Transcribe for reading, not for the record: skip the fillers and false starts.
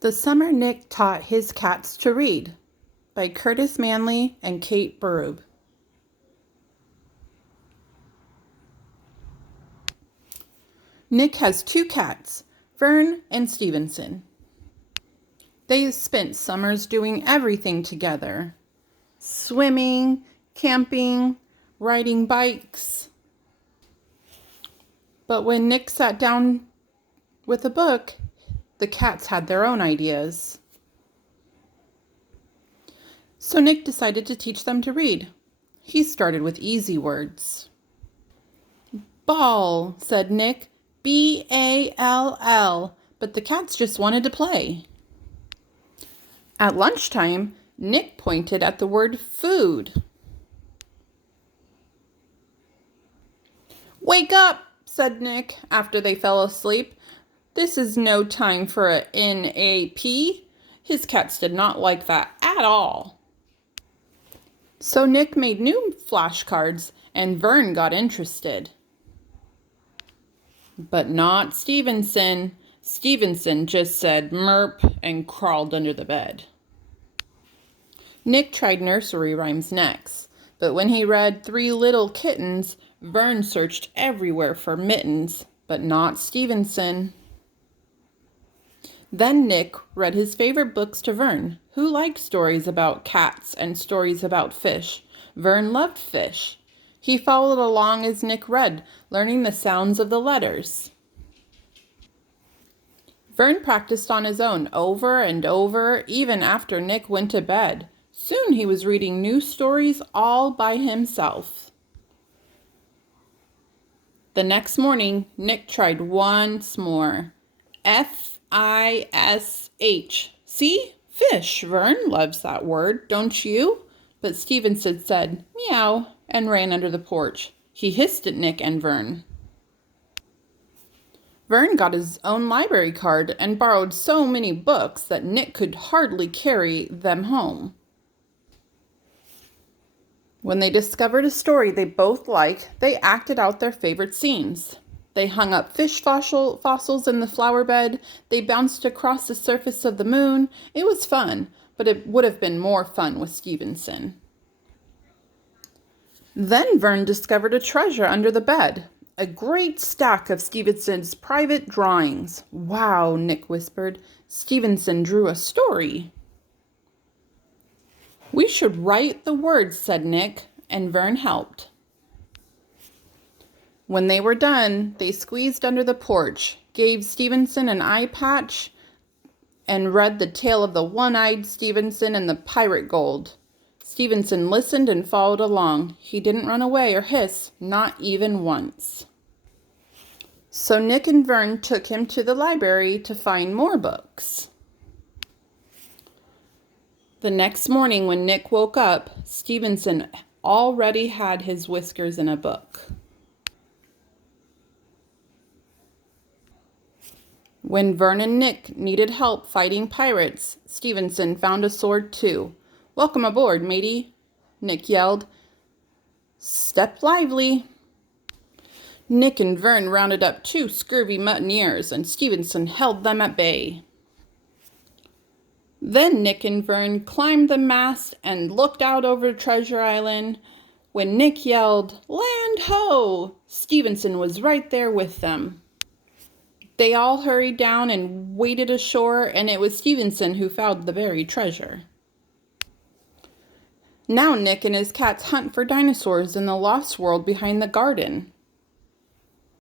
The Summer Nick Taught His Cats to Read by Curtis Manley and Kate Berube. Nick has two cats, Vern and Stevenson. They spent summers doing everything together. Swimming, camping, riding bikes. But when Nick sat down with a book, the cats had their own ideas. So Nick decided to teach them to read. He started with easy words. Ball, said Nick, B-A-L-L, but the cats just wanted to play. At lunchtime, Nick pointed at the word food. Wake up, said Nick after they fell asleep. This is no time for a NAP. His cats did not like that at all. So Nick made new flashcards and Vern got interested. But not Stevenson. Stevenson just said merp and crawled under the bed. Nick tried nursery rhymes next, but when he read Three Little Kittens, Vern searched everywhere for mittens, but not Stevenson. Then Nick read his favorite books to Vern, who liked stories about cats and stories about fish. Vern loved fish. He followed along as Nick read, learning the sounds of the letters. Vern practiced on his own over and over, even after Nick went to bed. Soon he was reading new stories all by himself. The next morning, Nick tried once more. F-I-S-H. See? Fish. Vern loves that word, don't you? But Stevenson said, meow, and ran under the porch. He hissed at Nick and Vern. Vern got his own library card and borrowed so many books that Nick could hardly carry them home. When they discovered a story they both liked, they acted out their favorite scenes. They hung up fish fossils in the flower bed. They bounced across the surface of the moon. It was fun, but it would have been more fun with Stevenson. Then Vern discovered a treasure under the bed. A great stack of Stevenson's private drawings. Wow, Nick whispered. Stevenson drew a story. We should write the words, said Nick, and Vern helped. When they were done, they squeezed under the porch, gave Stevenson an eye patch, and read the tale of the one-eyed Stevenson and the pirate gold. Stevenson listened and followed along. He didn't run away or hiss, not even once. So Nick and Vern took him to the library to find more books. The next morning when Nick woke up, Stevenson already had his whiskers in a book. When Vern and Nick needed help fighting pirates, Stevenson found a sword too. Welcome aboard, matey, Nick yelled. Step lively. Nick and Vern rounded up 2 scurvy mutineers, and Stevenson held them at bay. Then Nick and Vern climbed the mast and looked out over Treasure Island. When Nick yelled, "Land ho!" Stevenson was right there with them. They all hurried down and waded ashore, and it was Stevenson who found the buried treasure. Now Nick and his cats hunt for dinosaurs in the lost world behind the garden.